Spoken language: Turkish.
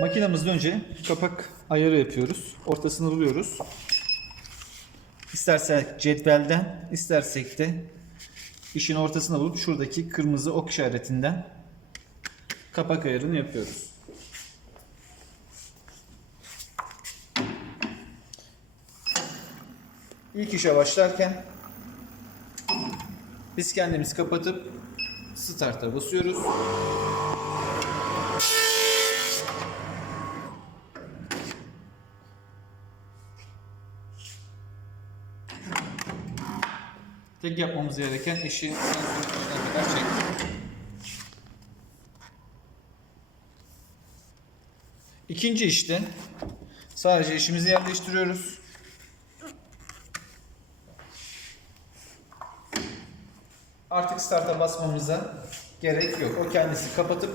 Makinamızda önce kapak ayarı yapıyoruz. Ortasını buluyoruz. İstersek cetvelden, istersek de işin ortasına bulup şuradaki kırmızı ok işaretinden kapak ayarını yapıyoruz. İlk işe başlarken biz kendimiz kapatıp start'a basıyoruz. Tek yapmamız gereken işi sensörün içine kadar çekmek. İkinci işte sadece işimizi yerleştiriyoruz. Artık start'a basmamıza gerek yok. O kendisi kapatıp